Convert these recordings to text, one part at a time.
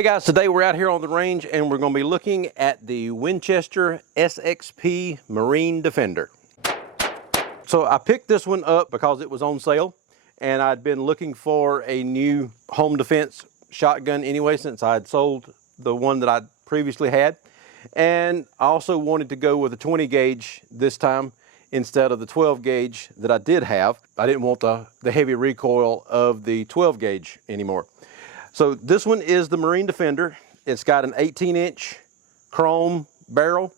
Hey guys, today we're out here on the range and we're going to be looking at the Winchester SXP Marine Defender. So I picked this one up because it was on sale and I'd been looking for a new home defense shotgun anyway since I had sold the one that I previously had. And I also wanted to go with a 20 gauge this time instead of the 12 gauge that I did have. I didn't want the heavy recoil of the 12 gauge anymore. So this one is the Marine Defender. It's got an 18-inch chrome barrel,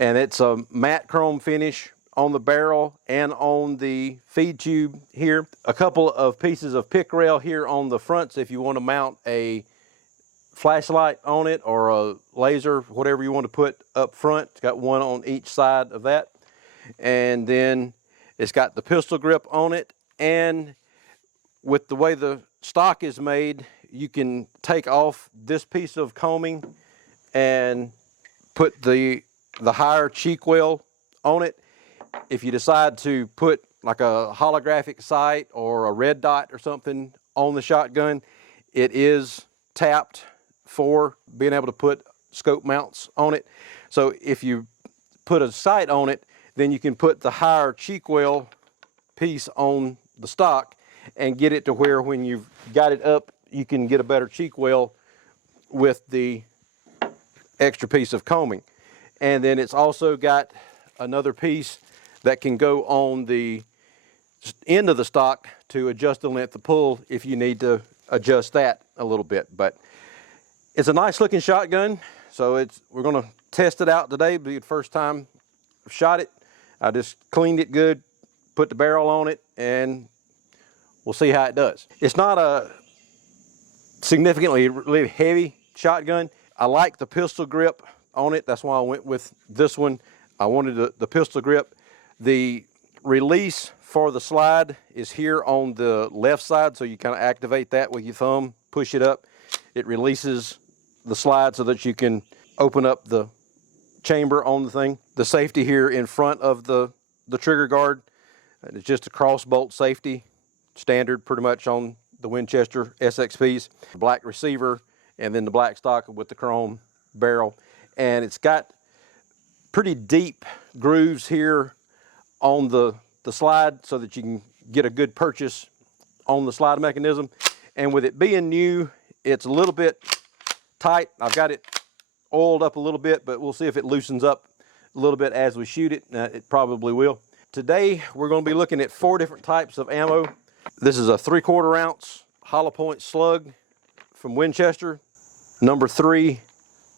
and it's a matte chrome finish on the barrel and on the feed tube here. A couple of pieces of pick rail here on the fronts if you want to mount a flashlight on it or a laser, whatever you want to put up front. It's got one on each side of that. And then it's got the pistol grip on it, and with the way the stock is made, you can take off this piece of combing and put the higher cheek well on it. If you decide to put like a holographic sight or a red dot or something on the shotgun, it is tapped for being able to put scope mounts on it. So if you put a sight on it, then you can put the higher cheek well piece on the stock and get it to where when you've got it up, you can get a better cheek well with the extra piece of combing. And then it's also got another piece that can go on the end of the stock to adjust the length of pull if you need to adjust that a little bit. But it's a nice looking shotgun, so we're going to test it out today. It'll be the first time I've shot it. I just cleaned it good, put the barrel on it, and we'll see how it does. It's not a significantly really heavy shotgun. I like the pistol grip on it. That's why I went with this one. I wanted the pistol grip. The release for the slide is here on the left side, so you kind of activate that with your thumb, push it up. It releases the slide so that you can open up the chamber on the thing. The safety here in front of the trigger guard, it's just a cross bolt safety, standard pretty much on the Winchester SXPs. Black receiver and then the black stock with the chrome barrel. And it's got pretty deep grooves here on the slide so that you can get a good purchase on the slide mechanism. And with it being new, it's a little bit tight. I've got it oiled up a little bit, but we'll see if it loosens up a little bit as we shoot it. It probably will. Today, we're going to be looking at 4 different types of ammo. This is a 3/4 ounce hollow point slug from Winchester, number 3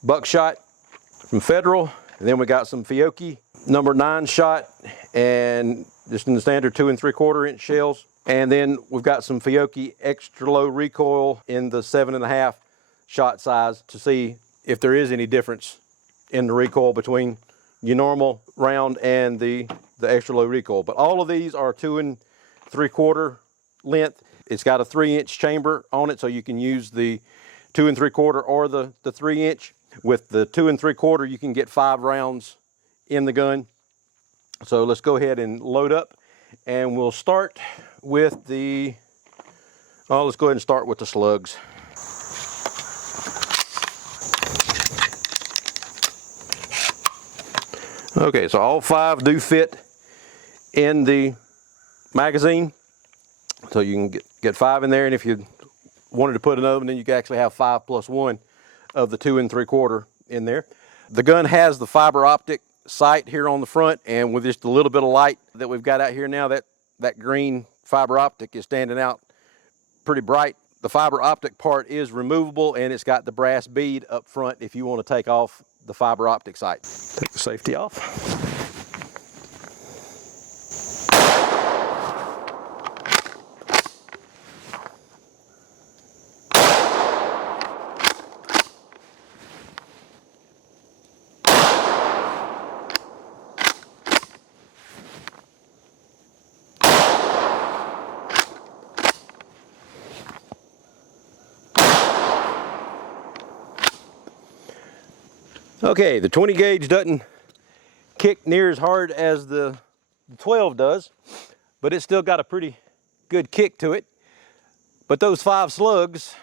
buckshot from Federal, and then we got some Fiocchi number 9 shot, and just in the standard 2 3/4 inch shells. And then we've got some Fiocchi extra low recoil in the 7.5 shot size to see if there is any difference in the recoil between your normal round and the extra low recoil. But all of these are 2 3/4 length. It's got a 3-inch chamber on it, so you can use the 2 3/4 or the 3-inch. With the 2 3/4, you can get 5 rounds in the gun. So let's go ahead and load up, and we'll start with let's go ahead and start with the slugs. Okay, so all 5 do fit in the magazine. So you can get 5 in there, and if you wanted to put another one, then you can actually have 5 plus 1 of the 2 3/4 in there. The gun has the fiber optic sight here on the front, and with just a little bit of light that we've got out here now, that green fiber optic is standing out pretty bright. The fiber optic part is removable, and it's got the brass bead up front if you want to take off the fiber optic sight. Take the safety off. Okay, the 20 gauge doesn't kick near as hard as the 12 does, but it's still got a pretty good kick to it. But those 5 slugs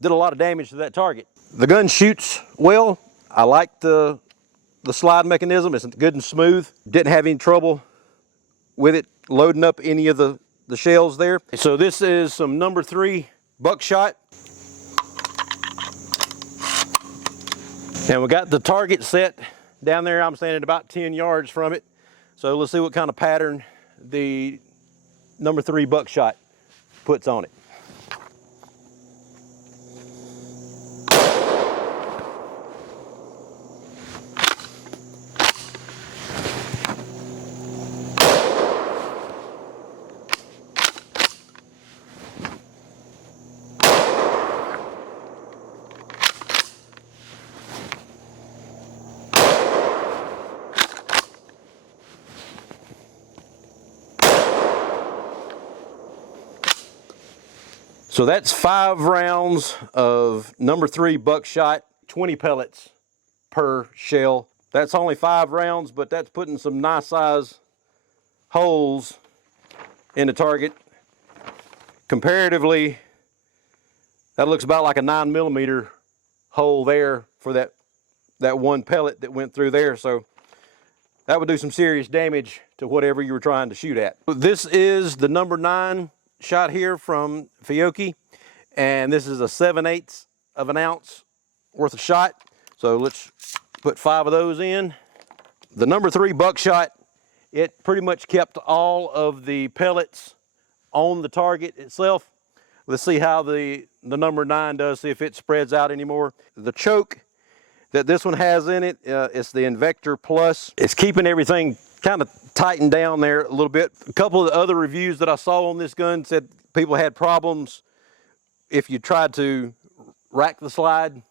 did a lot of damage to that target. The gun shoots well. I like the slide mechanism. It's good and smooth. Didn't have any trouble with it loading up any of the shells there. So this is some number 3 buckshot. And we got the target set down there. I'm standing about 10 yards from it. So let's see what kind of pattern the number 3 buckshot puts on it. So that's 5 rounds of number 3 buckshot, 20 pellets per shell. That's only 5 rounds, but that's putting some nice size holes in the target. Comparatively, that looks about like a 9mm hole there for that one pellet that went through there. So that would do some serious damage to whatever you were trying to shoot at. This is the number 9 shot here from Fiocchi, and this is a 7/8 of an ounce worth of shot. So let's put 5 of those in. The number 3 buckshot, it pretty much kept all of the pellets on the target itself. Let's see how the number 9 does, see if it spreads out anymore. The choke that this one has in it, it's the Invector Plus. It's keeping everything kind of tightened down there a little bit. A couple of the other reviews that I saw on this gun said people had problems if you tried to rack the slide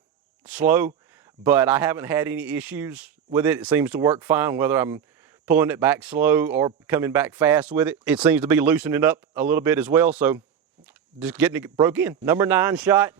slow, but I haven't had any issues with it. It seems to work fine whether I'm pulling it back slow or coming back fast with it. It seems to be loosening up a little bit as well, so just getting it broke in. Number 9 shot.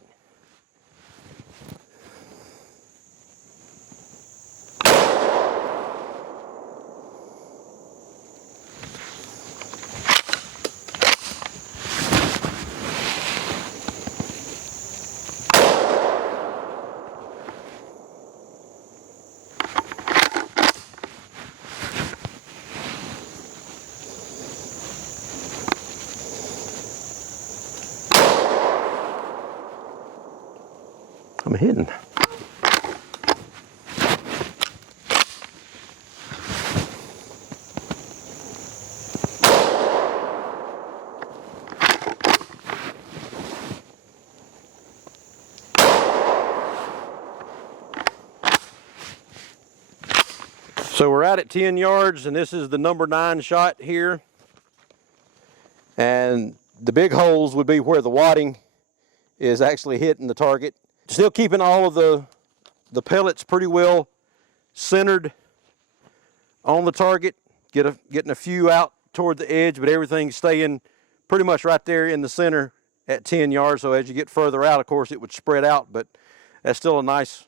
I'm hitting. So we're out at 10 yards, and this is the number 9 shot here. And the big holes would be where the wadding is actually hitting the target. Still keeping all of the pellets pretty well centered on the target. Getting a few out toward the edge, but everything's staying pretty much right there in the center at 10 yards. So as you get further out, of course, it would spread out, but that's still a nice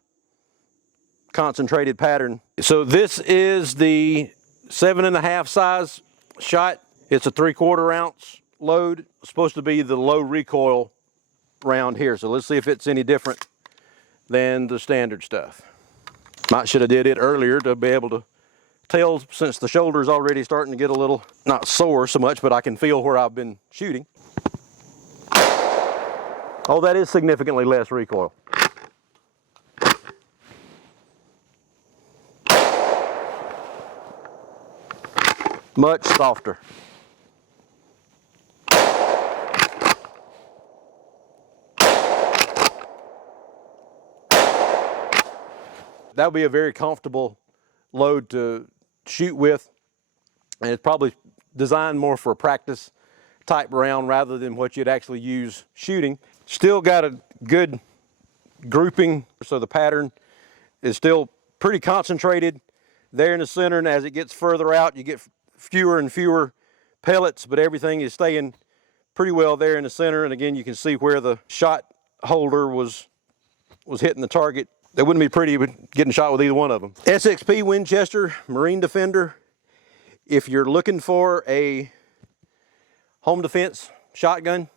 concentrated pattern. So this is the 7.5 size shot. It's a 3/4 ounce load. It's supposed to be the low recoil round here. So let's see if it's any different than the standard stuff. Might should have did it earlier to be able to tell, since the shoulder's already starting to get a little, not sore so much, but I can feel where I've been shooting. Oh, that is significantly less recoil. Much softer. That would be a very comfortable load to shoot with, and it's probably designed more for a practice type round rather than what you'd actually use shooting. Still got a good grouping, so the pattern is still pretty concentrated there in the center, and as it gets further out you get fewer and fewer pellets, but everything is staying pretty well there in the center. And again, you can see where the shot holder was hitting the target. That wouldn't be pretty getting shot with either one of them. SXP Winchester Marine Defender. If you're looking for a home defense shotgun,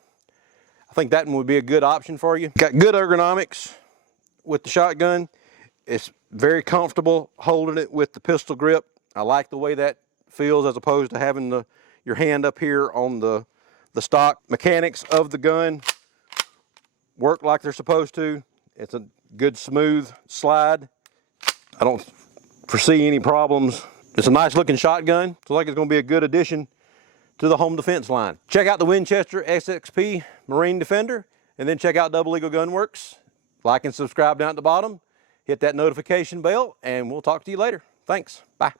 I think that one would be a good option for you. Got good ergonomics with the shotgun. It's very comfortable holding it with the pistol grip. I like the way that feels as opposed to having your hand up here on the stock. Mechanics of the gun work like they're supposed to. It's a good smooth slide. I don't foresee any problems. It's a nice looking shotgun. Looks like it's going to be a good addition to the home defense line. Check out the Winchester SXP Marine Defender, and then check out Double Eagle Gunworks. Like and subscribe down at the bottom. Hit that notification bell, and we'll talk to you later. Thanks. Bye.